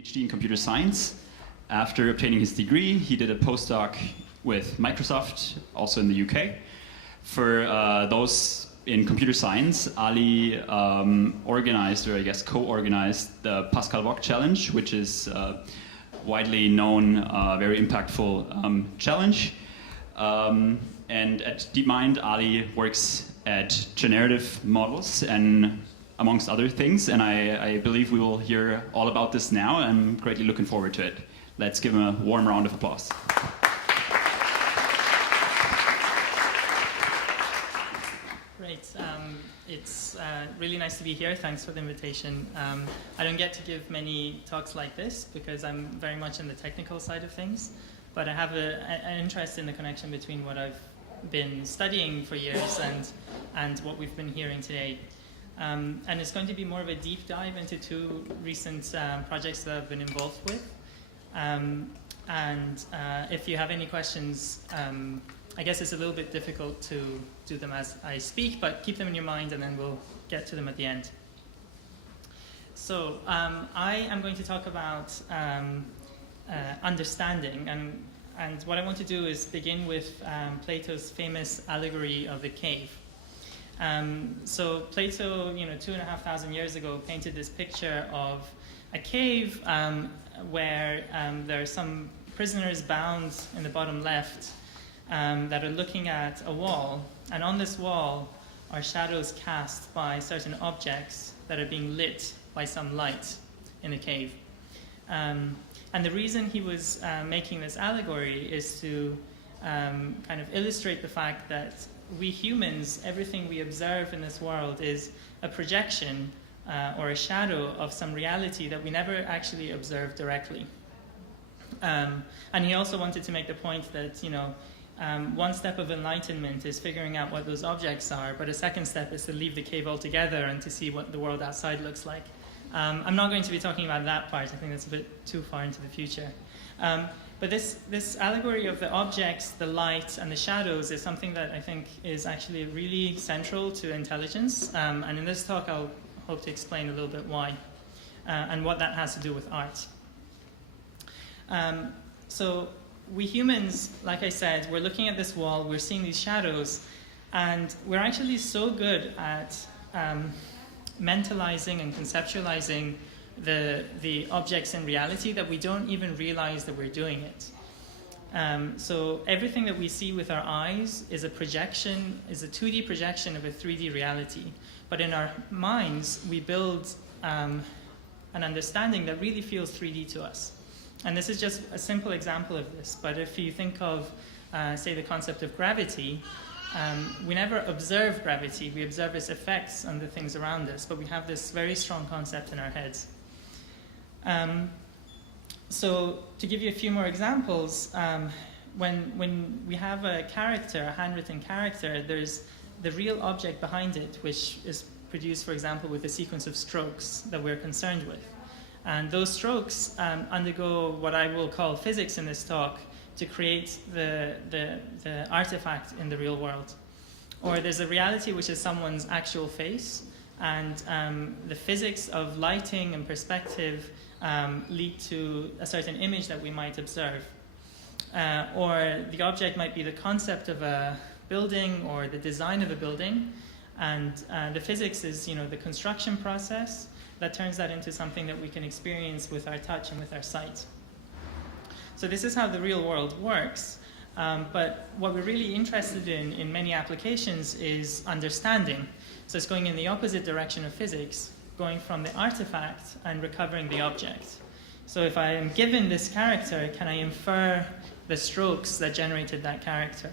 PhD in computer science. After obtaining his degree, he did a postdoc with Microsoft, also in the UK. For those in computer science, Ali organized, or I guess co-organized, the Pascal-Vogt Challenge, which is a widely known, very impactful challenge. And at DeepMind, Ali works at generative models and amongst other things, and I believe we will hear all about this now. I'm greatly looking forward to it. Let's give him a warm round of applause. Great. It's really nice to be here. Thanks for the invitation. I don't get to give many talks like this because I'm very much in the technical side of things, but I have an interest in the connection between what I've been studying for years and what we've been hearing today. And it's going to be more of a deep dive into two recent projects that I've been involved with. If you have any questions, I guess it's a little bit difficult to do them as I speak, but keep them in your mind and then we'll get to them at the end. So I am going to talk about understanding, and what I want to do is begin with Plato's famous allegory of the cave. So Plato, 2,500 years ago, painted this picture of a cave where there are some prisoners bound in the bottom left that are looking at a wall, and on this wall are shadows cast by certain objects that are being lit by some light in the cave. And the reason he was making this allegory is to kind of illustrate the fact that we humans, everything we observe in this world is a projection or a shadow of some reality that we never actually observe directly. And he also wanted to make the point that, one step of enlightenment is figuring out what those objects are, but a second step is to leave the cave altogether and to see what the world outside looks like. I'm not going to be talking about that part. I think that's a bit too far into the future. But this allegory of the objects, the light, and the shadows is something that I think is actually really central to intelligence. And in this talk, I'll hope to explain a little bit why and what that has to do with art. So we humans, like I said, we're looking at this wall, we're seeing these shadows, and we're actually so good at mentalizing and conceptualizing the objects in reality that we don't even realize that we're doing it. So everything that we see with our eyes is a projection, is a 2D projection of a 3D reality. But in our minds, we build an understanding that really feels 3D to us. And this is just a simple example of this. But if you think of, say, the concept of gravity, we never observe gravity. We observe its effects on the things around us, but we have this very strong concept in our heads. So to give you a few more examples, when we have a character, a handwritten character, there's the real object behind it, which is produced, for example, with a sequence of strokes that we're concerned with. And those strokes undergo what I will call physics in this talk to create the artifact in the real world. Or there's a reality which is someone's actual face, and the physics of lighting and perspective lead to a certain image that we might observe. Or the object might be the concept of a building or the design of a building, and the physics is the construction process that turns that into something that we can experience with our touch and with our sight. So this is how the real world works. But what we're really interested in many applications is understanding. So it's going in the opposite direction of physics, going from the artifact and recovering the object. So if I am given this character, can I infer the strokes that generated that character?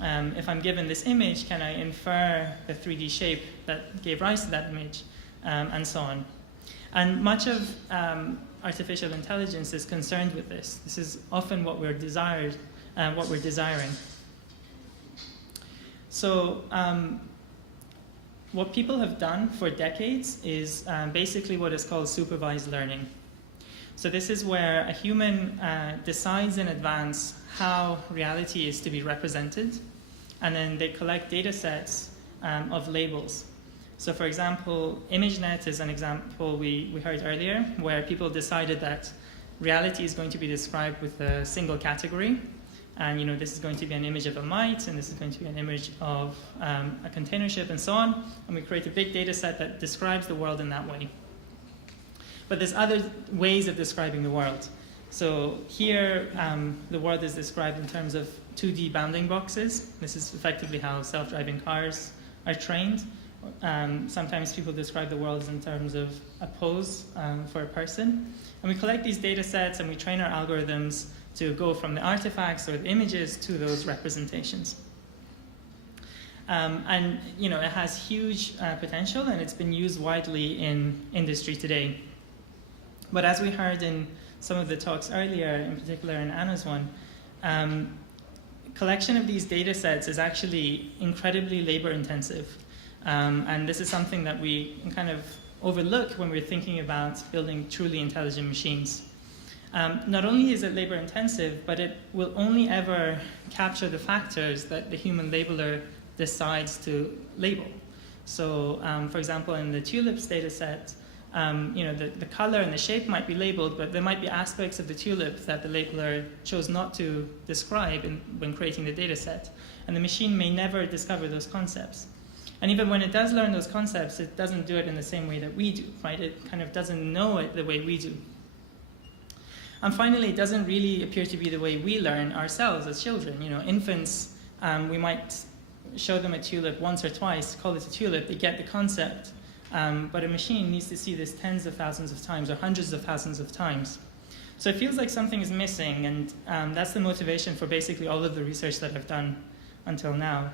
If I'm given this image, can I infer the 3D shape that gave rise to that image? And so on. And much of artificial intelligence is concerned with this. This is often what we're desiring. So what people have done for decades is basically what is called supervised learning. So this is where a human decides in advance how reality is to be represented, and then they collect data sets of labels. So for example, ImageNet is an example we heard earlier, where people decided that reality is going to be described with a single category. And this is going to be an image of a mite, and this is going to be an image of a container ship, and so on. And we create a big data set that describes the world in that way. But there's other ways of describing the world. So here, the world is described in terms of 2D bounding boxes. This is effectively how self-driving cars are trained. Sometimes people describe the world in terms of a pose for a person. And we collect these data sets and we train our algorithms to go from the artifacts or the images to those representations. And it has huge potential, and it's been used widely in industry today. But as we heard in some of the talks earlier, in particular in Anna's one, collection of these data sets is actually incredibly labor intensive. And this is something that we kind of overlook when we're thinking about building truly intelligent machines. Not only is it labor intensive, but it will only ever capture the factors that the human labeler decides to label. So, for example, in the tulips data set, the color and the shape might be labeled, but there might be aspects of the tulip that the labeler chose not to describe when creating the data set. And the machine may never discover those concepts. And even when it does learn those concepts, it doesn't do it in the same way that we do, right? It kind of doesn't know it the way we do. And finally, it doesn't really appear to be the way we learn ourselves as children. Infants, we might show them a tulip once or twice, call it a tulip, they get the concept. But a machine needs to see this tens of thousands of times or hundreds of thousands of times. So it feels like something is missing, and that's the motivation for basically all of the research that I've done until now.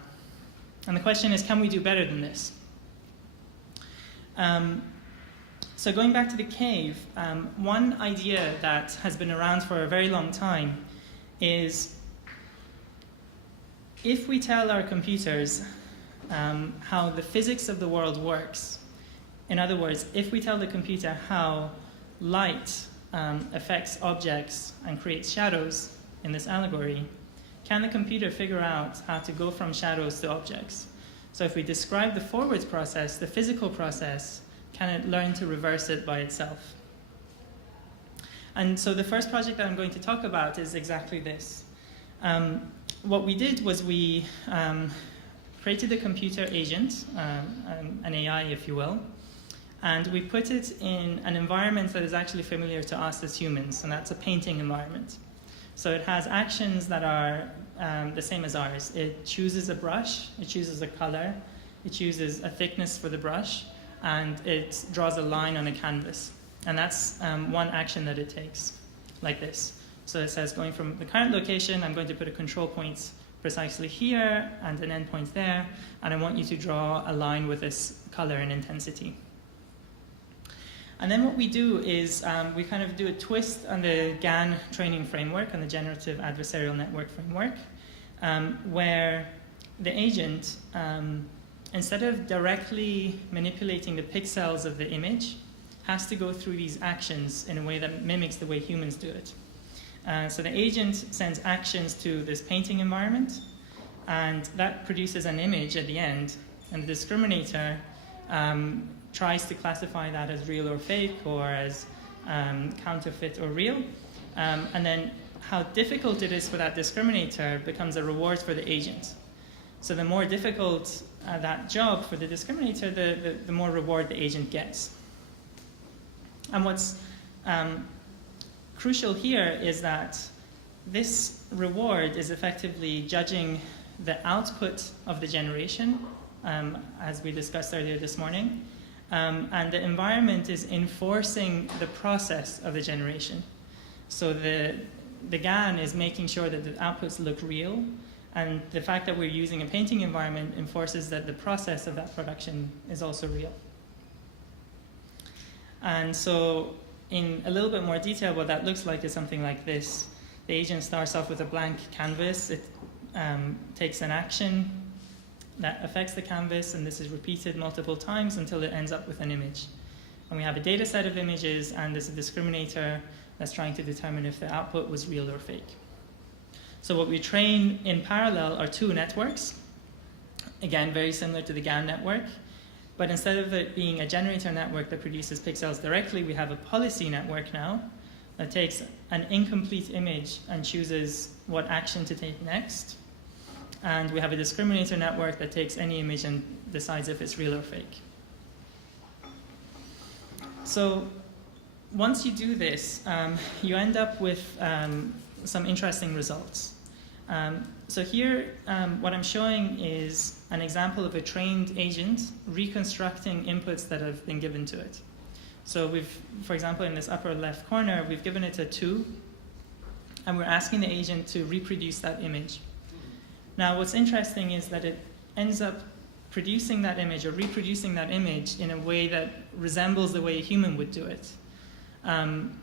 And the question is, can we do better than this? So going back to the cave, one idea that has been around for a very long time is if we tell our computers how the physics of the world works, in other words, if we tell the computer how light affects objects and creates shadows in this allegory, can the computer figure out how to go from shadows to objects? So if we describe the forwards process, the physical process, can it learn to reverse it by itself? And so the first project that I'm going to talk about is exactly this. What we did was we created a computer agent, an AI, if you will, and we put it in an environment that is actually familiar to us as humans, and that's a painting environment. So it has actions that are the same as ours. It chooses a brush, it chooses a color, it chooses a thickness for the brush, and it draws a line on a canvas. And that's one action that it takes, like this. So it says, going from the current location, I'm going to put a control point precisely here and an endpoint there, and I want you to draw a line with this color and intensity. And then what we do is we kind of do a twist on the GAN training framework, on the Generative Adversarial Network framework, where the agent, instead of directly manipulating the pixels of the image, has to go through these actions in a way that mimics the way humans do it. So the agent sends actions to this painting environment, and that produces an image at the end, and the discriminator tries to classify that as real or fake, or as counterfeit or real. And then how difficult it is for that discriminator becomes a reward for the agent. So the more difficult that job for the discriminator, the more reward the agent gets. And what's crucial here is that this reward is effectively judging the output of the generation, as we discussed earlier this morning, and the environment is enforcing the process of the generation. So the GAN is making sure that the outputs look real, and the fact that we're using a painting environment enforces that the process of that production is also real. And so in a little bit more detail, what that looks like is something like this. The agent starts off with a blank canvas. It takes an action that affects the canvas, and this is repeated multiple times until it ends up with an image. And we have a data set of images, and there's a discriminator that's trying to determine if the output was real or fake. So what we train in parallel are two networks, again, very similar to the GAN network. But instead of it being a generator network that produces pixels directly, we have a policy network now that takes an incomplete image and chooses what action to take next. And we have a discriminator network that takes any image and decides if it's real or fake. So once you do this, you end up with some interesting results. So here, what I'm showing is an example of a trained agent reconstructing inputs that have been given to it. So we've, for example, in this upper left corner, we've given it a 2, and we're asking the agent to reproduce that image. Now, what's interesting is that it ends up producing that image or reproducing that image in a way that resembles the way a human would do it. And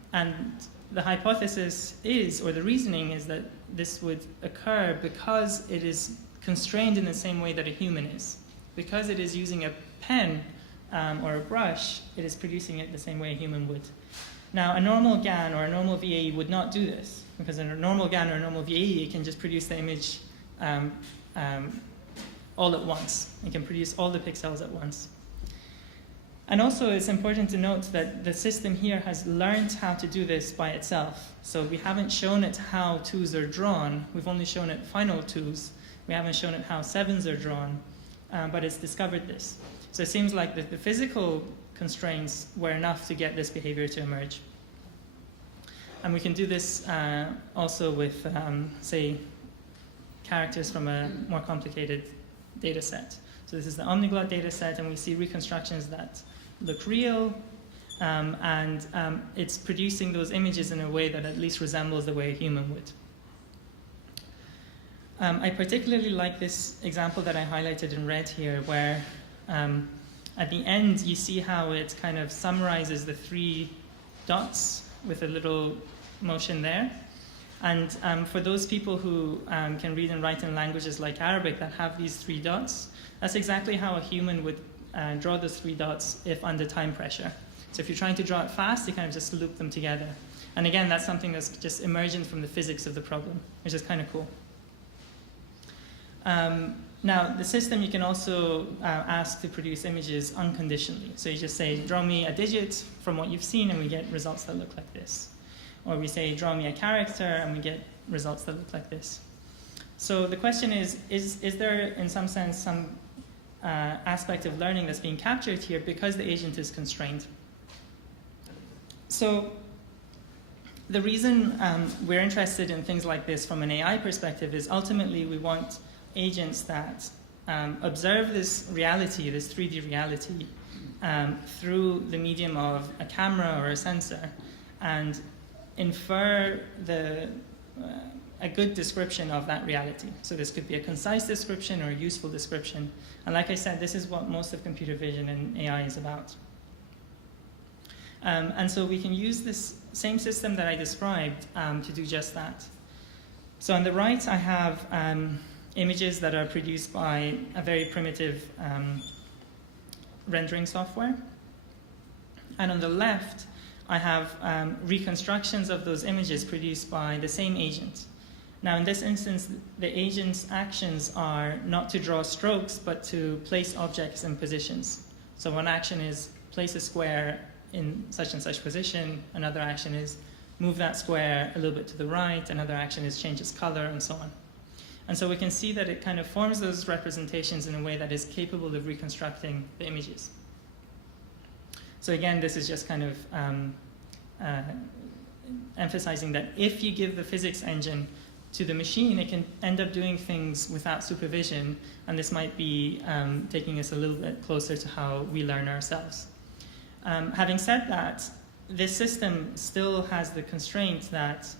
the hypothesis is, or the reasoning is, that this would occur because it is constrained in the same way that a human is. Because it is using a pen or a brush, it is producing it the same way a human would. Now, a normal GAN or a normal VAE would not do this, because in a normal GAN or a normal VAE, it can just produce the image all at once. It can produce all the pixels at once. And also, it's important to note that the system here has learned how to do this by itself. So we haven't shown it how 2s are drawn. We've only shown it final 2s. We haven't shown it how 7s are drawn, but it's discovered this. So it seems like the physical constraints were enough to get this behavior to emerge. And we can do this also with, say, characters from a more complicated data set. So this is the Omniglot data set, and we see reconstructions that look real, and it's producing those images in a way that at least resembles the way a human would. I particularly like this example that I highlighted in red here, where at the end you see how it kind of summarizes the 3 dots with a little motion there. And for those people who can read and write in languages like Arabic that have these 3 dots, that's exactly how a human would draw those 3 dots if under time pressure. So if you're trying to draw it fast, you kind of just loop them together. And again, that's something that's just emergent from the physics of the problem, which is kind of cool. Now, the system, you can also ask to produce images unconditionally. So you just say, draw me a digit from what you've seen, and we get results that look like this. Or we say, draw me a character, and we get results that look like this. So the question is there, in some sense, some aspect of learning that's being captured here because the agent is constrained? So the reason we're interested in things like this from an AI perspective is ultimately we want agents that observe this reality, this 3D reality, through the medium of a camera or a sensor, and infer a good description of that reality. So this could be a concise description or a useful description. And like I said, this is what most of computer vision and AI is about. And so we can use this same system that I described to do just that. So on the right, I have images that are produced by a very primitive rendering software. And on the left, I have reconstructions of those images produced by the same agent. Now, in this instance, the agent's actions are not to draw strokes, but to place objects in positions. So one action is place a square in such and such position. Another action is move that square a little bit to the right. Another action is change its color, and so on. And so we can see that it kind of forms those representations in a way that is capable of reconstructing the images. So again, this is just kind of emphasizing that if you give the physics engine to the machine, it can end up doing things without supervision, and this might be taking us a little bit closer to how we learn ourselves. Having said that, this system still has the constraint that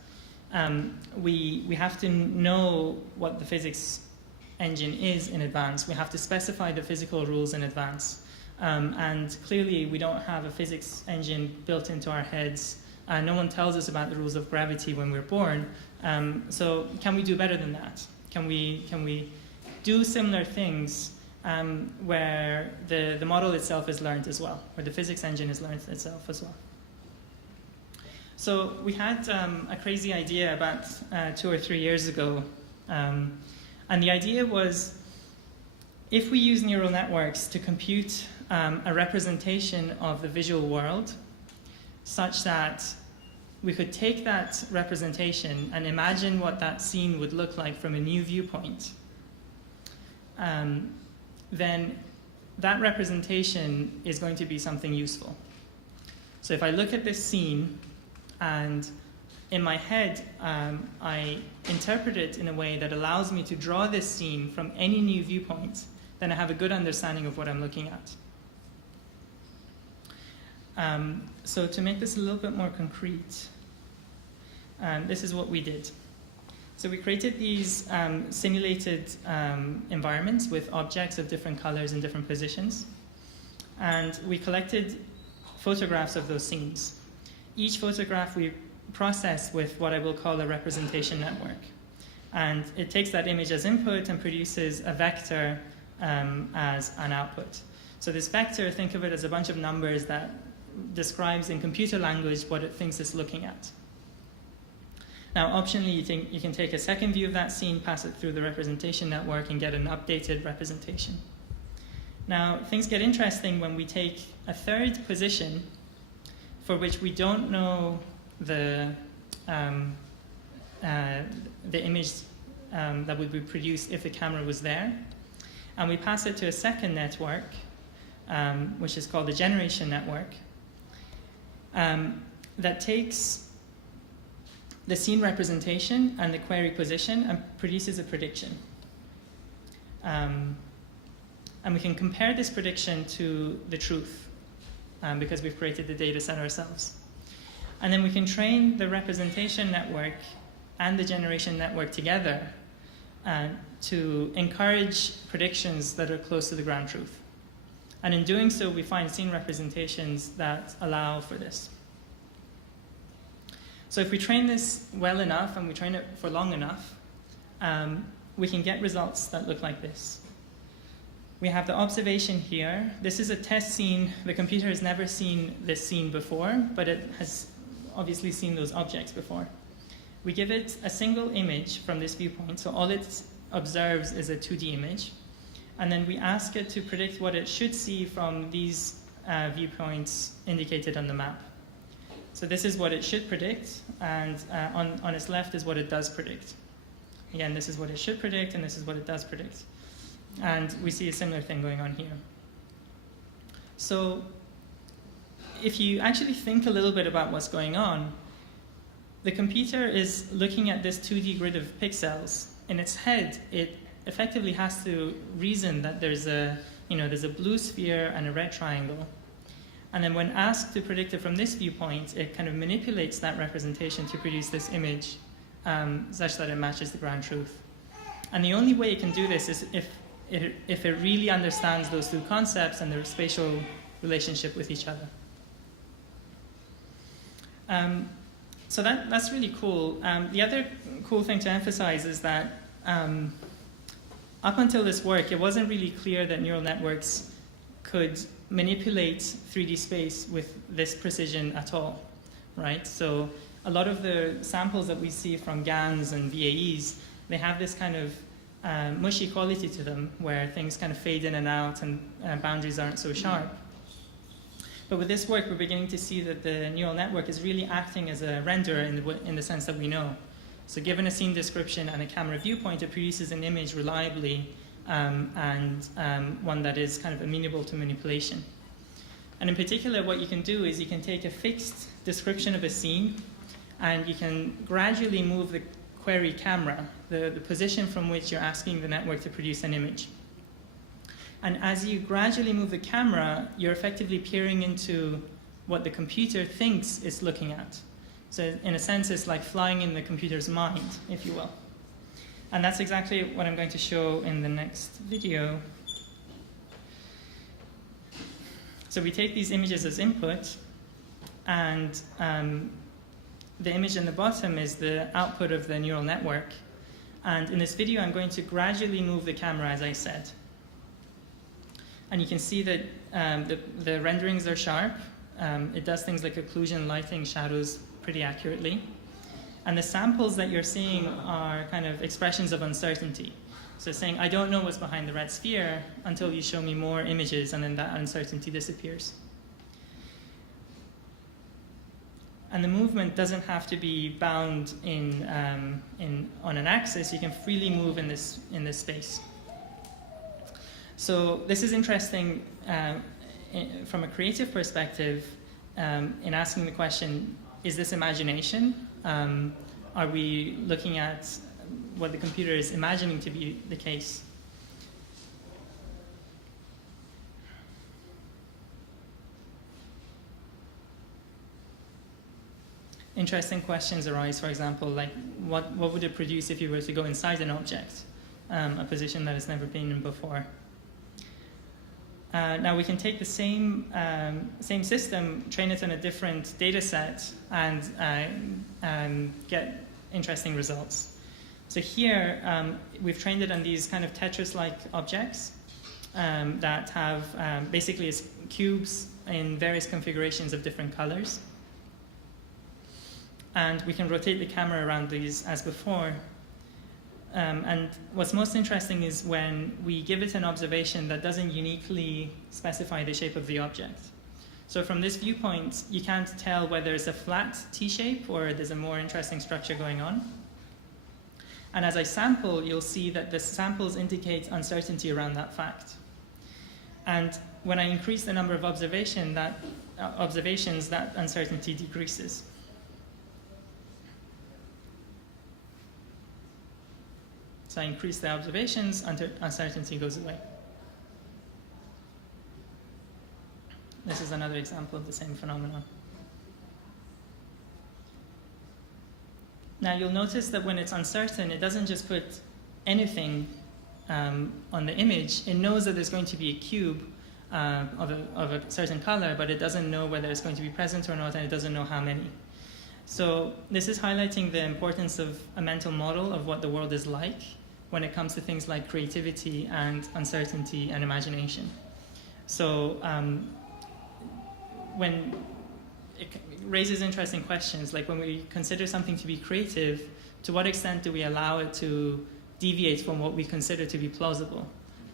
we have to know what the physics engine is in advance. We have to specify the physical rules in advance. And clearly, we don't have a physics engine built into our heads. No one tells us about the rules of gravity when we're born. So can we do better than that? Can we do similar things where the model itself is learned as well, where the physics engine is learned itself as well? So we had a crazy idea about 2 or 3 years ago. And the idea was, if we use neural networks to compute a representation of the visual world such that we could take that representation and imagine what that scene would look like from a new viewpoint, then that representation is going to be something useful. So if I look at this scene and in my head I interpret it in a way that allows me to draw this scene from any new viewpoint, then I have a good understanding of what I'm looking at. So to make this a little bit more concrete, this is what we did. So we created these simulated environments with objects of different colors and different positions. And we collected photographs of those scenes. Each photograph we process with what I will call a representation network. And it takes that image as input and produces a vector as an output. So this vector, think of it as a bunch of numbers that describes in computer language what it thinks it's looking at. Now, optionally, you can take a second view of that scene, pass it through the representation network, and get an updated representation. Now, things get interesting when we take a third position for which we don't know the image that would be produced if the camera was there, and we pass it to a second network, which is called the generation network, that takes the scene representation and the query position and produces a prediction. And we can compare this prediction to the truth because we've created the data set ourselves. And then we can train the representation network and the generation network together to encourage predictions that are close to the ground truth. And in doing so, we find scene representations that allow for this. So if we train this well enough and we train it for long enough, we can get results that look like this. We have the observation here. This is a test scene. The computer has never seen this scene before, but it has obviously seen those objects before. We give it a single image from this viewpoint, so all it observes is a 2D image. And then we ask it to predict what it should see from these viewpoints indicated on the map. So this is what it should predict, and on its left is what it does predict. Again, this is what it should predict, and this is what it does predict. And we see a similar thing going on here. So if you actually think a little bit about what's going on, the computer is looking at this 2D grid of pixels. In its head, it effectively has to reason that there's a blue sphere and a red triangle. And then when asked to predict it from this viewpoint, it kind of manipulates that representation to produce this image such that it matches the ground truth. And the only way it can do this is if it really understands those two concepts and their spatial relationship with each other. So that's really cool. The other cool thing to emphasize is that up until this work, it wasn't really clear that neural networks could manipulate 3D space with this precision at all, right? So a lot of the samples that we see from GANs and VAEs, they have this kind of mushy quality to them where things kind of fade in and out and boundaries aren't so sharp. But with this work, we're beginning to see that the neural network is really acting as a renderer in the sense that we know. So given a scene description and a camera viewpoint, it produces an image reliably and one that is kind of amenable to manipulation. And in particular, what you can do is you can take a fixed description of a scene and you can gradually move the query camera, the position from which you're asking the network to produce an image. And as you gradually move the camera, you're effectively peering into what the computer thinks it's looking at. So in a sense, it's like flying in the computer's mind, if you will. And that's exactly what I'm going to show in the next video. So we take these images as input, and the image in the bottom is the output of the neural network. And in this video, I'm going to gradually move the camera, as I said. And you can see that the renderings are sharp. It does things like occlusion, lighting, shadows pretty accurately. And the samples that you're seeing are kind of expressions of uncertainty. So saying, I don't know what's behind the red sphere until you show me more images, and then that uncertainty disappears. And the movement doesn't have to be bound on an axis. You can freely move in this space. So this is interesting from a creative perspective in asking the question, is this imagination? Are we looking at what the computer is imagining to be the case? Interesting questions arise, for example, like what would it produce if you were to go inside an object, a position that has never been in before? Now we can take the same system, train it on a different data set, and get interesting results. So here we've trained it on these kind of Tetris-like objects that have basically cubes in various configurations of different colors. And we can rotate the camera around these as before. And what's most interesting is when we give it an observation that doesn't uniquely specify the shape of the object. So from this viewpoint, you can't tell whether it's a flat T-shape or there's a more interesting structure going on. And as I sample, you'll see that the samples indicate uncertainty around that fact. And when I increase the number of observations, that uncertainty decreases. So I increase the observations, uncertainty goes away. This is another example of the same phenomenon. Now you'll notice that when it's uncertain, it doesn't just put anything on the image. It knows that there's going to be a cube of a certain color, but it doesn't know whether it's going to be present or not, and it doesn't know how many. So this is highlighting the importance of a mental model of what the world is like when it comes to things like creativity and uncertainty and imagination. So when it raises interesting questions, like when we consider something to be creative, to what extent do we allow it to deviate from what we consider to be plausible?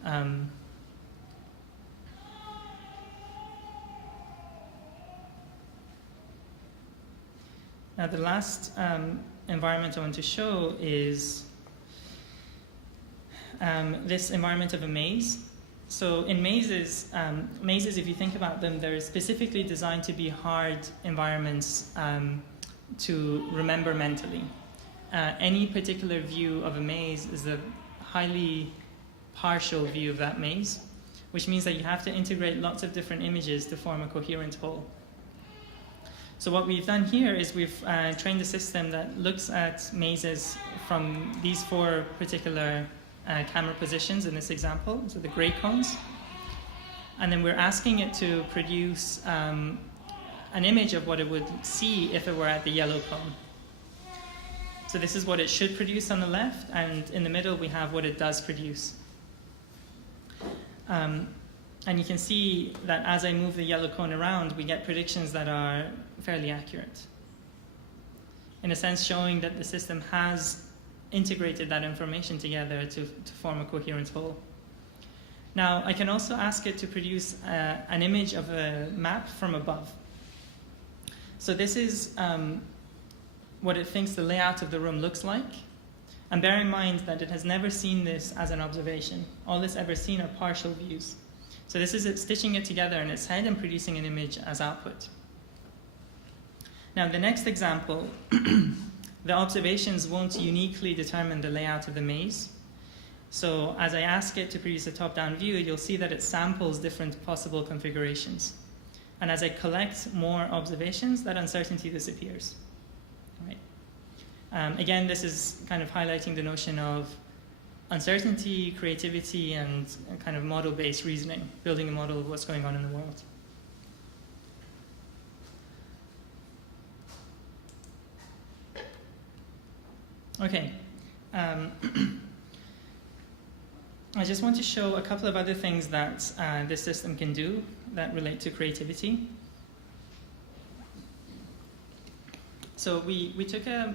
Now the last environment I want to show is this environment of a maze. So in mazes, if you think about them, they're specifically designed to be hard environments to remember mentally. Any particular view of a maze is a highly partial view of that maze, which means that you have to integrate lots of different images to form a coherent whole. So what we've done here is we've trained a system that looks at mazes from these four particular camera positions in this example, so the gray cones. And then we're asking it to produce an image of what it would see if it were at the yellow cone. So this is what it should produce on the left, and in the middle we have what it does produce. And you can see that as I move the yellow cone around, we get predictions that are fairly accurate. In a sense, showing that the system has integrated that information together to form a coherent whole. Now, I can also ask it to produce an image of a map from above. So this is what it thinks the layout of the room looks like. And bear in mind that it has never seen this as an observation. All it's ever seen are partial views. So this is it stitching it together in its head and producing an image as output. Now, the next example, the observations won't uniquely determine the layout of the maze. So as I ask it to produce a top-down view, you'll see that it samples different possible configurations. And as I collect more observations, that uncertainty disappears. Right. Again, this is kind of highlighting the notion of uncertainty, creativity, and kind of model-based reasoning, building a model of what's going on in the world. Okay. I just want to show a couple of other things that this system can do that relate to creativity. So we took a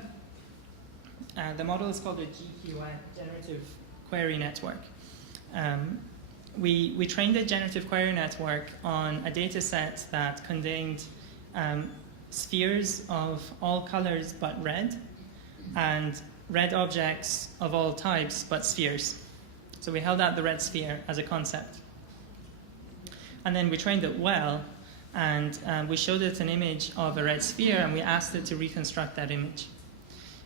The model is called a GQN, Generative Query Network. We trained a generative query network on a data set that contained spheres of all colors but red, and red objects of all types but spheres. So we held out the red sphere as a concept. And then we trained it well, and we showed it an image of a red sphere, and we asked it to reconstruct that image.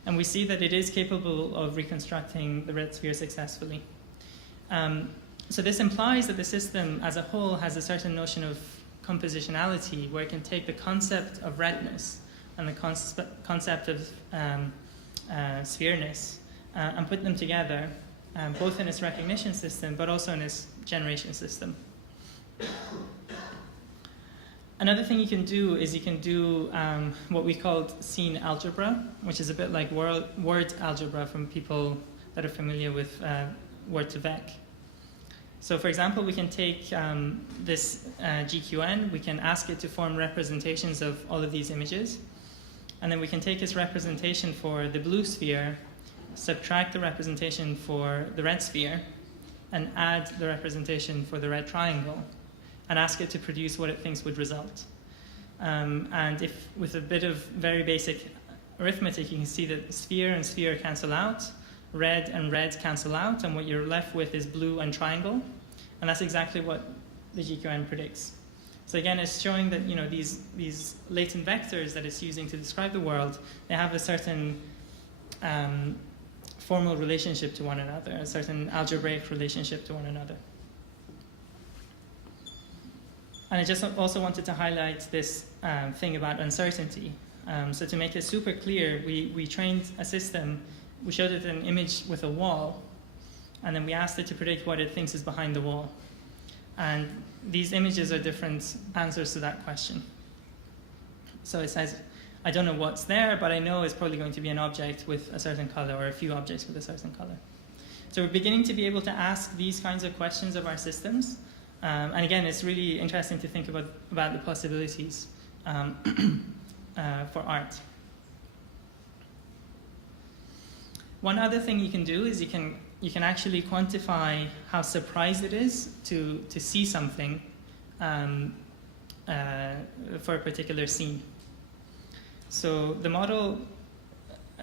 And we see that it is capable of reconstructing the red sphere successfully. So this implies that the system as a whole has a certain notion of compositionality, where it can take the concept of redness and the concept of sphereness and put them together, both in its recognition system but also in its generation system. Another thing you can do is you can do what we called scene algebra, which is a bit like word algebra from people that are familiar with Word2Vec. So for example, we can take this GQN, we can ask it to form representations of all of these images, and then we can take its representation for the blue sphere, subtract the representation for the red sphere, and add the representation for the red triangle, and ask it to produce what it thinks would result. And if, with a bit of very basic arithmetic, you can see that sphere and sphere cancel out, red and red cancel out, and what you're left with is blue and triangle. And that's exactly what the GQN predicts. So again, it's showing that these latent vectors that it's using to describe the world, they have a certain formal relationship to one another, a certain algebraic relationship to one another. And I just also wanted to highlight this thing about uncertainty. So to make it super clear, we trained a system. We showed it an image with a wall, and then we asked it to predict what it thinks is behind the wall. And these images are different answers to that question. So it says, I don't know what's there, but I know it's probably going to be an object with a certain color, or a few objects with a certain color. So we're beginning to be able to ask these kinds of questions of our systems. And again, it's really interesting to think about the possibilities for art. One other thing you can do is you can actually quantify how surprised it is to see something for a particular scene. So the model,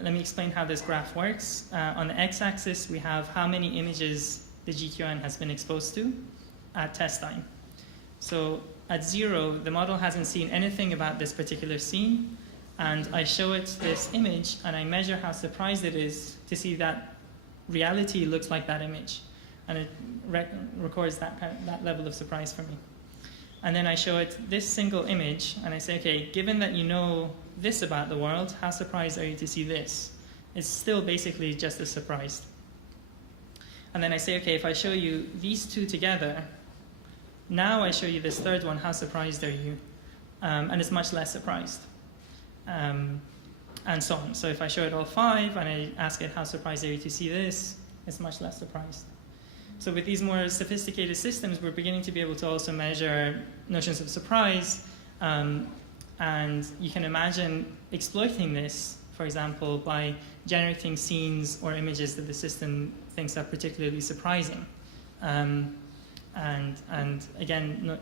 let me explain how this graph works. On the x-axis, we have how many images the GQN has been exposed to at test time. So at 0, the model hasn't seen anything about this particular scene, and I show it this image, and I measure how surprised it is to see that reality looks like that image, and it records that level of surprise for me. And then I show it this single image, and I say, okay, given that you know this about the world, how surprised are you to see this? It's still basically just as surprised. And then I say, okay, if I show you these two together, now I show you this third one, how surprised are you? And it's much less surprised. And so on. So if I show it all 5 and I ask it how surprised are you to see this, it's much less surprised. So with these more sophisticated systems, we're beginning to be able to also measure notions of surprise. And you can imagine exploiting this, for example, by generating scenes or images that the system thinks are particularly surprising. And again,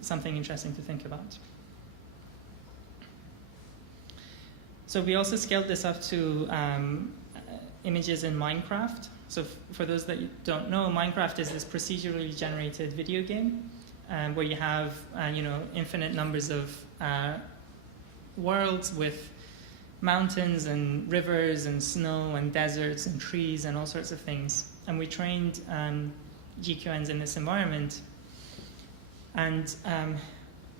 something interesting to think about. So we also scaled this up to images in Minecraft. So for those that don't know, Minecraft is this procedurally generated video game where you have infinite numbers of worlds with mountains and rivers and snow and deserts and trees and all sorts of things. And we trained GQNs in this environment. And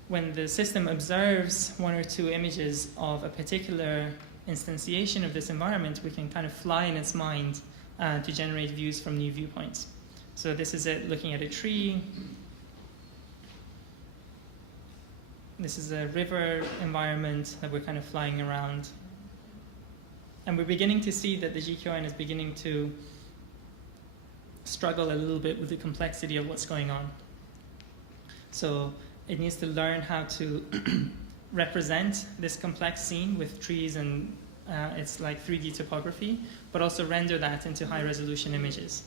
when the system observes 1 or 2 images of a particular instantiation of this environment, we can kind of fly in its mind to generate views from new viewpoints. So this is it looking at a tree. This is a river environment that we're kind of flying around. And we're beginning to see that the GQN is beginning to struggle a little bit with the complexity of what's going on. So it needs to learn how to represent this complex scene with trees and it's like 3D topography, but also render that into high-resolution images.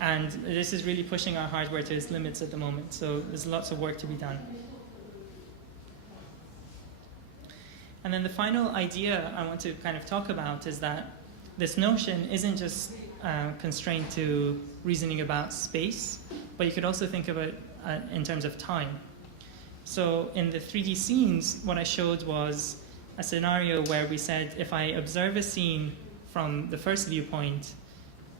And this is really pushing our hardware to its limits at the moment, so there's lots of work to be done. And then the final idea I want to kind of talk about is that this notion isn't just constrained to reasoning about space, but you could also think of it in terms of time. So in the 3D scenes, what I showed was a scenario where we said, if I observe a scene from the first viewpoint,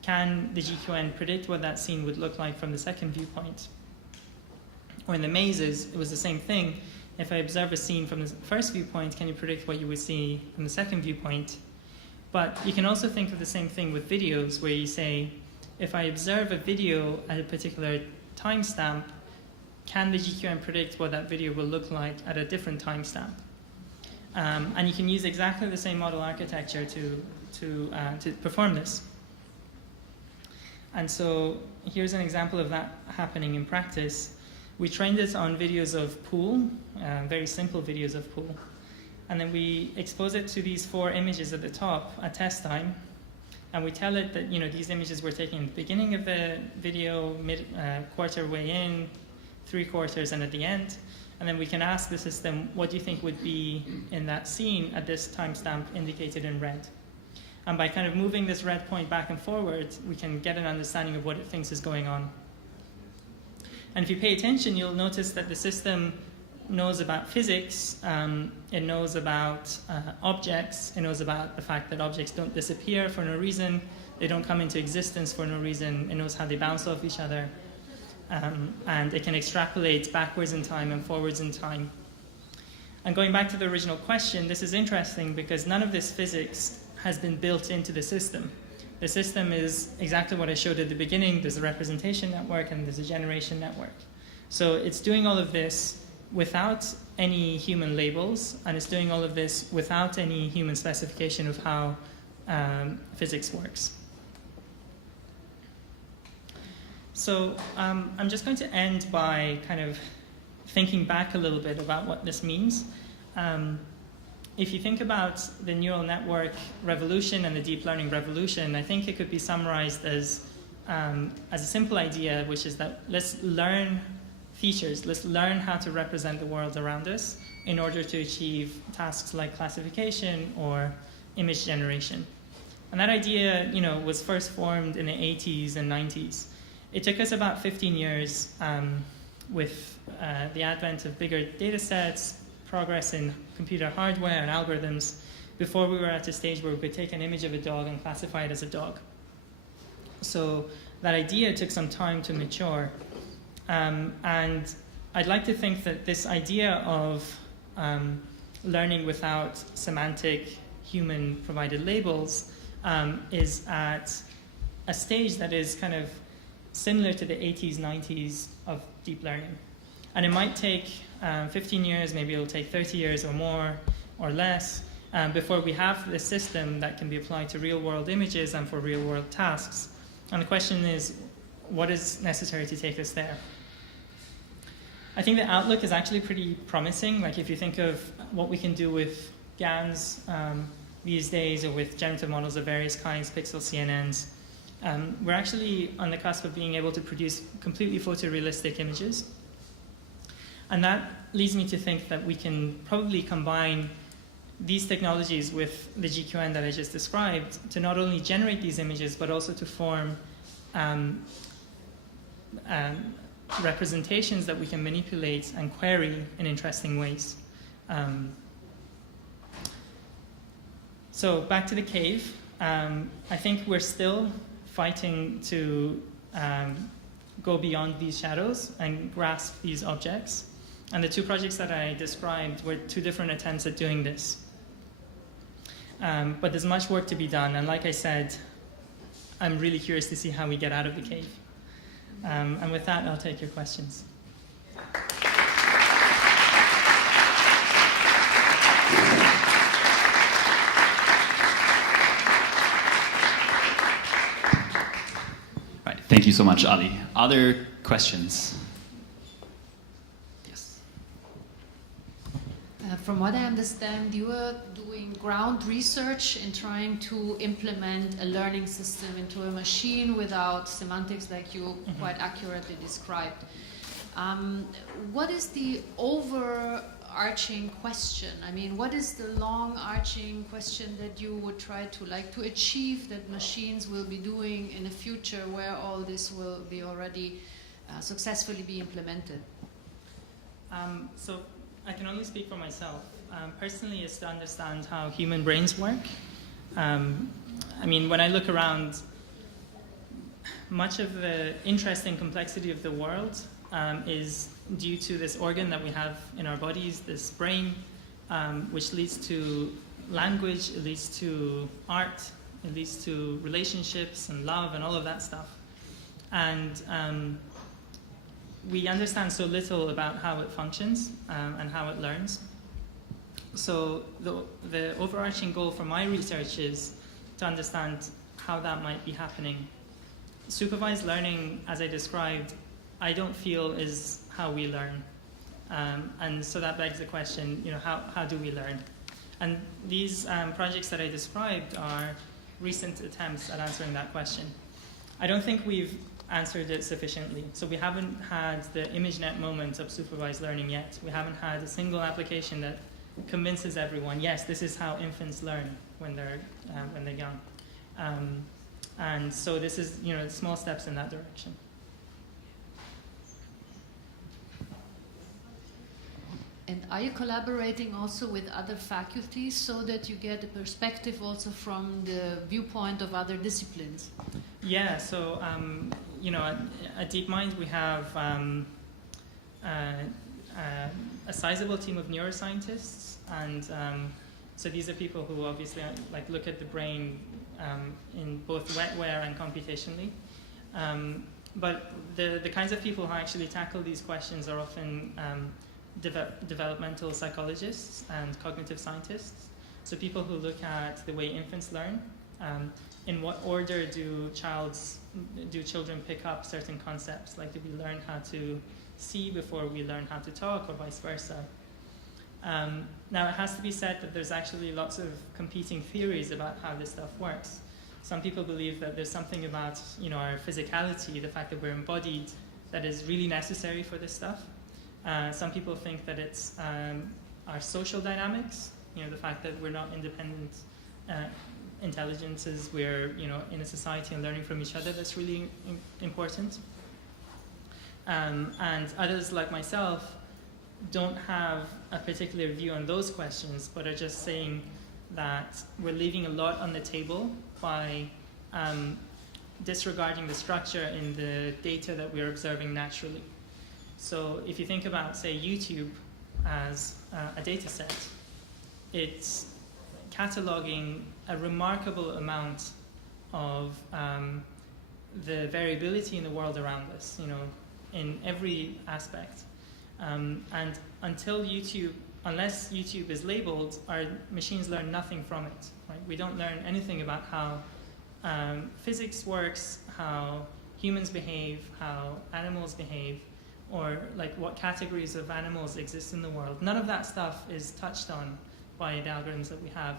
can the GQN predict what that scene would look like from the second viewpoint? Or in the mazes, it was the same thing. If I observe a scene from the first viewpoint, can you predict what you would see from the second viewpoint? But you can also think of the same thing with videos, where you say, if I observe a video at a particular timestamp, can the GQN predict what that video will look like at a different timestamp? And you can use exactly the same model architecture to perform this. And so here's an example of that happening in practice. We trained it on videos of pool, very simple videos of pool. And then we expose it to these 4 images at the top at test time. And we tell it that these images were taken at the beginning of the video, quarter way in, 3/4, and at the end. And then we can ask the system, what do you think would be in that scene at this timestamp indicated in red? And by kind of moving this red point back and forward, we can get an understanding of what it thinks is going on. And if you pay attention, you'll notice that the system knows about physics, it knows about objects, it knows about the fact that objects don't disappear for no reason, they don't come into existence for no reason, it knows how they bounce off each other, and it can extrapolate backwards in time and forwards in time. And going back to the original question, this is interesting because none of this physics has been built into the system. The system is exactly what I showed at the beginning. There's a representation network and there's a generation network. So it's doing all of this without any human labels, and it's doing all of this without any human specification of how physics works. So I'm just going to end by kind of thinking back a little bit about what this means. If you think about the neural network revolution and the deep learning revolution, I think it could be summarized as a simple idea, which is that let's learn features, let's learn how to represent the world around us in order to achieve tasks like classification or image generation. And that idea, was first formed in the 80s and 90s. It took us about 15 years with the advent of bigger data sets, progress in computer hardware and algorithms, before we were at a stage where we could take an image of a dog and classify it as a dog. So that idea took some time to mature. And I'd like to think that this idea of learning without semantic human-provided labels is at a stage that is kind of similar to the 80s, 90s of deep learning. And it might take 15 years, maybe it'll take 30 years or more or less before we have this system that can be applied to real-world images and for real-world tasks. And the question is, what is necessary to take us there? I think the outlook is actually pretty promising. Like if you think of what we can do with GANs these days, or with generative models of various kinds, pixel CNNs, we're actually on the cusp of being able to produce completely photorealistic images. And that leads me to think that we can probably combine these technologies with the GQN that I just described to not only generate these images, but also to form representations that we can manipulate and query in interesting ways. So back to the cave. I think we're still fighting to go beyond these shadows and grasp these objects. And the 2 projects that I described were 2 different attempts at doing this. But there's much work to be done. And like I said, I'm really curious to see how we get out of the cave. And with that, I'll take your questions. Right. Thank you so much, Ali. Other questions? from what I understand, you are doing ground research in trying to implement a learning system into a machine without semantics, like you quite accurately described. What is the overarching question? I mean, what is the long-arching question that you would try to achieve that machines will be doing in the future, where all this will be already successfully be implemented? So I can only speak for myself. Personally, is to understand how human brains work. I mean, when I look around, much of the interesting complexity of the world is due to this organ that we have in our bodies, this brain, which leads to language, it leads to art, it leads to relationships and love and all of that stuff. And we understand so little about how it functions and how it learns. So the overarching goal for my research is to understand how that might be happening. Supervised learning, as I described, I don't feel is how we learn. And so that begs the question, how do we learn? And these projects that I described are recent attempts at answering that question. I don't think we've answered it sufficiently. So we haven't had the ImageNet moment of supervised learning yet. We haven't had a single application that convinces everyone, yes, this is how infants learn when they're young. And so this is, small steps in that direction. And are you collaborating also with other faculties so that you get a perspective also from the viewpoint of other disciplines? Yeah, so at DeepMind we have a sizable team of neuroscientists, and so these are people who obviously look at the brain in both wetware and computationally. But the kinds of people who actually tackle these questions are often developmental psychologists and cognitive scientists. So people who look at the way infants learn, in what order do children pick up certain concepts? Like, do we learn how to see before we learn how to talk, or vice versa? Now, it has to be said that there's actually lots of competing theories about how this stuff works. Some people believe that there's something about our physicality, the fact that we're embodied, that is really necessary for this stuff. Some people think that it's our social dynamics, the fact that we're not independent intelligences, we're in a society and learning from each other, that's really important. And others like myself don't have a particular view on those questions, but are just saying that we're leaving a lot on the table by disregarding the structure in the data that we're observing naturally. So if you think about, say, YouTube as a data set, it's cataloging a remarkable amount of the variability in the world around us, in every aspect. And unless YouTube is labeled, our machines learn nothing from it. Right? We don't learn anything about how physics works, how humans behave, how animals behave, or what categories of animals exist in the world. None of that stuff is touched on by the algorithms that we have.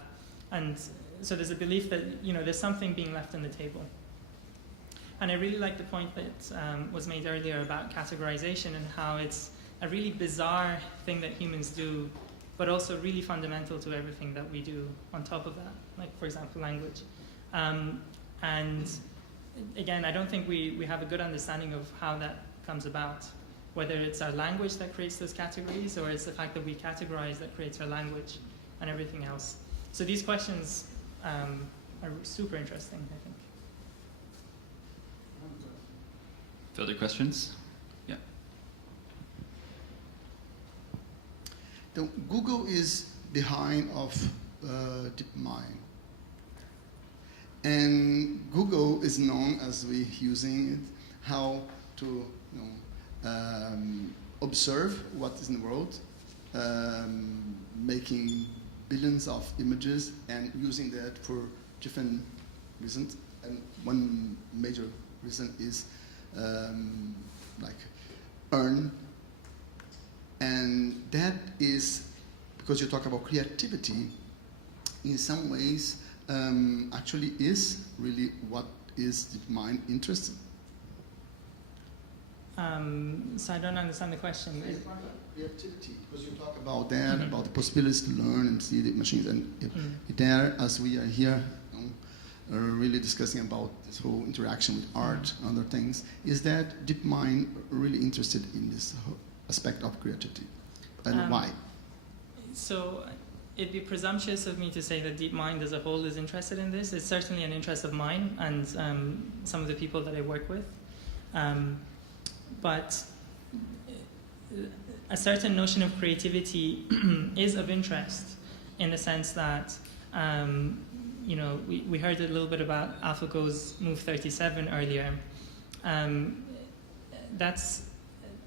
And so there's a belief that there's something being left on the table. And I really like the point that was made earlier about categorization and how it's a really bizarre thing that humans do, but also really fundamental to everything that we do on top of that, like, for example, language. And again, I don't think we have a good understanding of how that comes about, whether it's our language that creates those categories, or it's the fact that we categorize that creates our language and everything else. So these questions are super interesting, I think. Further questions? Yeah. Google is behind of DeepMind. And Google is known as we using it, how to observe what is in the world, making billions of images and using that for different reasons. And one major reason is earn. And that is because you talk about creativity, in some ways actually is really what is DeepMind interested. So I don't understand the question. Creativity, because you talk about that, about the possibilities to learn and see the machines, and there, as we are here, really discussing about this whole interaction with art and other things, is that DeepMind really interested in this aspect of creativity, and why? So it'd be presumptuous of me to say that DeepMind as a whole is interested in this. It's certainly an interest of mine and some of the people that I work with. But a certain notion of creativity is of interest in the sense that, you know, we heard a little bit about AlphaGo's Move 37 earlier. That's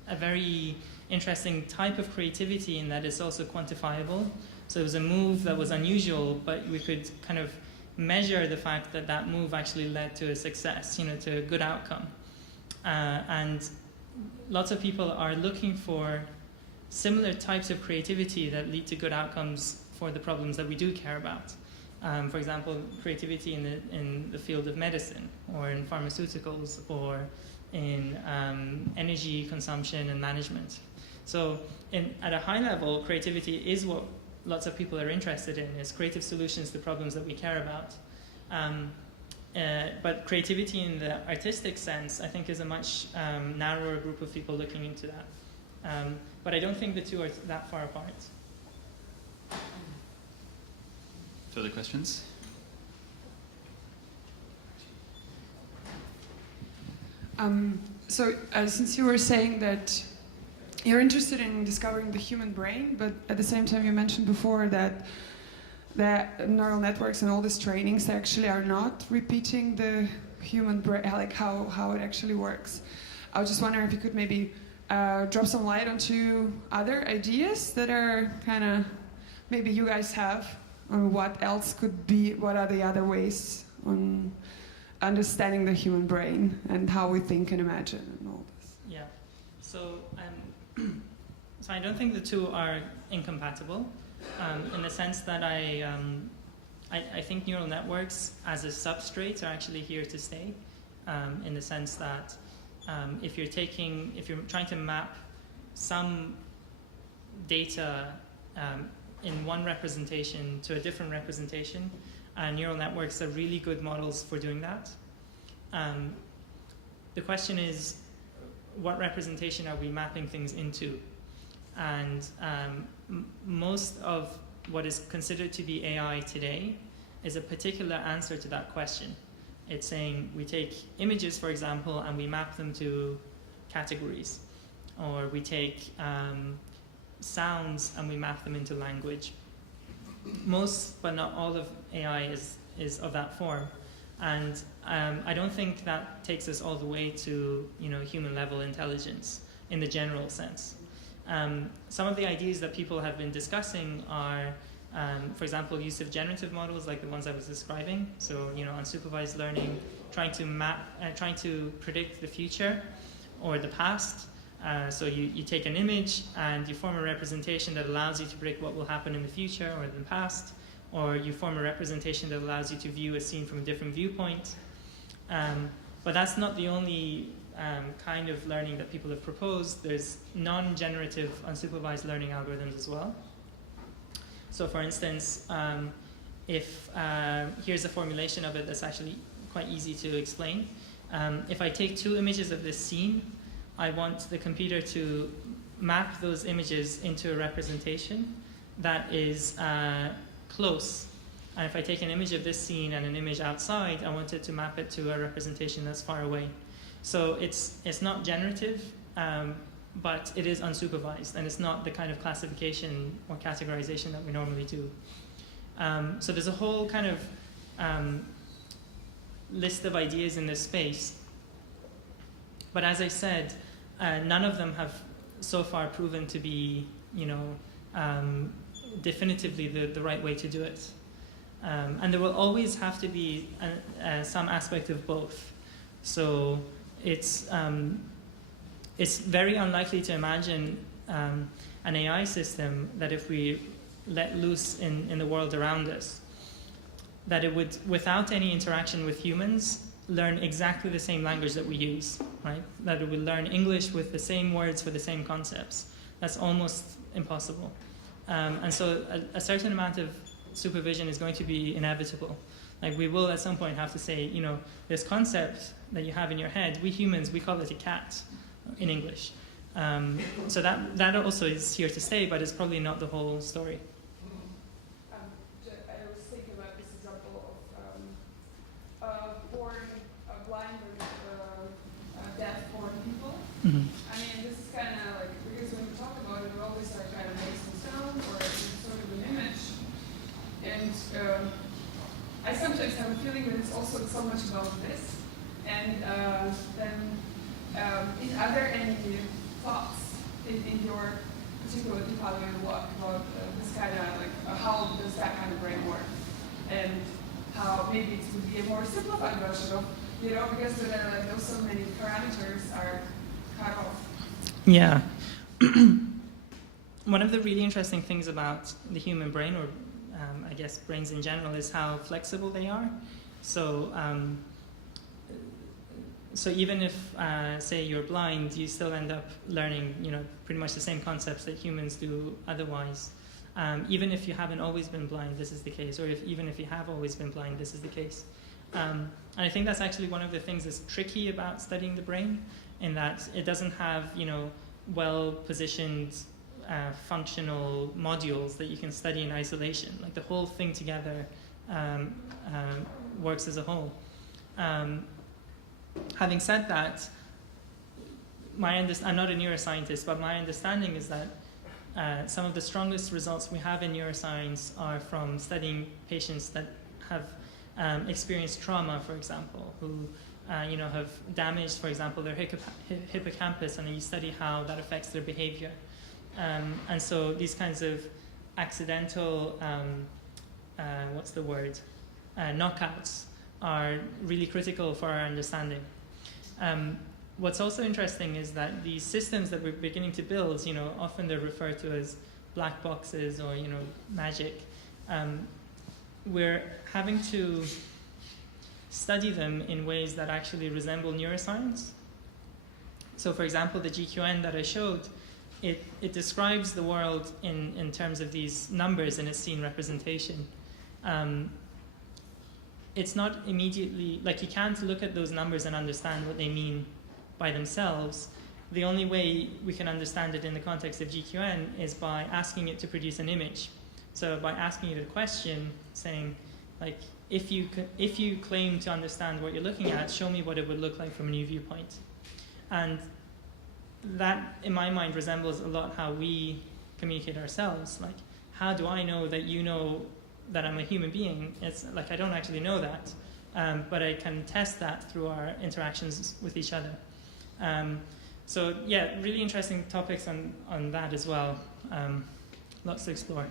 a very interesting type of creativity in that it's also quantifiable. So it was a move that was unusual, but we could kind of measure the fact that that move actually led to a success, you know, to a good outcome. And lots of people are looking for similar types of creativity that lead to good outcomes for the problems that we do care about. For example, creativity in the field of medicine, or in pharmaceuticals, or in energy consumption and management. So at a high level, creativity is what lots of people are interested in, is creative solutions to problems that we care about. But creativity in the artistic sense, I think, is a much narrower group of people looking into that. But I don't think the two are that far apart. Further questions? Since you were saying that you're interested in discovering the human brain, but at the same time you mentioned before that neural networks and all these trainings actually are not repeating the human brain, like how it actually works. I was just wondering if you could maybe drop some light onto other ideas that are kind of, maybe you guys have, on what else could be, what are the other ways on understanding the human brain and how we think and imagine and all this. Yeah, so I don't think the two are incompatible. In the sense that I think neural networks as a substrate are actually here to stay, in the sense that if you're trying to map some data in one representation to a different representation, neural networks are really good models for doing that. The question is, what representation are we mapping things into? And most of what is considered to be AI today is a particular answer to that question. It's saying we take images, for example, and we map them to categories. Or we take sounds and we map them into language. Most, but not all of AI is of that form. And I don't think that takes us all the way to, you know, human level intelligence in the general sense. Some of the ideas that people have been discussing are, for example, use of generative models like the ones I was describing. So, you know, unsupervised learning, trying to predict the future or the past. So you take an image and you form a representation that allows you to predict what will happen in the future or in the past, or you form a representation that allows you to view a scene from a different viewpoint. But that's not the only kind of learning that people have proposed. There's non-generative unsupervised learning algorithms as well. So for instance, if here's a formulation of it that's actually quite easy to explain. If I take two images of this scene, I want the computer to map those images into a representation that is close. And if I take an image of this scene and an image outside, I want it to map it to a representation that's far away. So it's not generative, but it is unsupervised, and it's not the kind of classification or categorization that we normally do. So there's a whole kind of list of ideas in this space. But as I said, none of them have so far proven to be, you know, definitively the right way to do it. And there will always have to be some aspect of both. So it's very unlikely to imagine an AI system that if we let loose in the world around us, that it would, without any interaction with humans, learn exactly the same language that we use, right? That it would learn English with the same words for the same concepts. That's almost impossible. And so a certain amount of supervision is going to be inevitable. Like, we will at some point have to say, you know, this concept that you have in your head, we humans, we call it a cat in English. So that also is here to stay, but it's probably not the whole story. I was thinking about this example of blind or deaf born people. Mm-hmm. I mean, this is kind of like, because when we talk about it, we always are trying to make some sound or sort of an image. And I sometimes have a feeling that it's also so much about this. And then, are there any thoughts in your particular Italian work about this kind of, like, how does that kind of brain work? And how maybe it would be a more simplified version of, you know, because there are like, so many parameters are cut off. Yeah. One of the really interesting things about the human brain, or I guess brains in general, is how flexible they are. So, so even if, say, you're blind, you still end up learning, you know, pretty much the same concepts that humans do otherwise. Even if you haven't always been blind, this is the case. Or even if you have always been blind, this is the case. And I think that's actually one of the things that's tricky about studying the brain, in that it doesn't have, you know, well-positioned functional modules that you can study in isolation. Like, the whole thing together works as a whole. Having said that, I'm not a neuroscientist, but my understanding is that some of the strongest results we have in neuroscience are from studying patients that have experienced trauma, for example, who you know, have damaged, for example, their hippocampus, and then you study how that affects their behavior. And so these kinds of accidental, knockouts are really critical for our understanding. What's also interesting is that these systems that we're beginning to build, you know, often they're referred to as black boxes or, you know, magic. We're having to study them in ways that actually resemble neuroscience. So, for example, the GQN that I showed, it describes the world in terms of these numbers in its scene representation. It's not immediately, like, you can't look at those numbers and understand what they mean by themselves. The only way we can understand it in the context of GQN is by asking it to produce an image. So by asking it a question, saying, like, if you claim to understand what you're looking at, show me what it would look like from a new viewpoint. And that, in my mind, resembles a lot how we communicate ourselves. Like, how do I know that you know that I'm a human being? It's like, I don't actually know that, but I can test that through our interactions with each other. So yeah, really interesting topics on that as well. Lots to explore.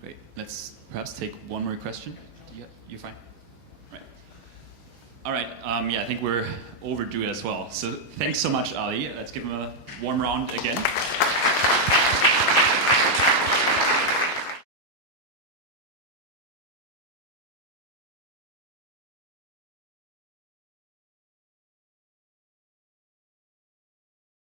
Great. Let's perhaps take one more question. Yeah, you're fine. Right. All right. Yeah, I think we're overdue as well. So thanks so much, Ali. Let's give him a warm round again.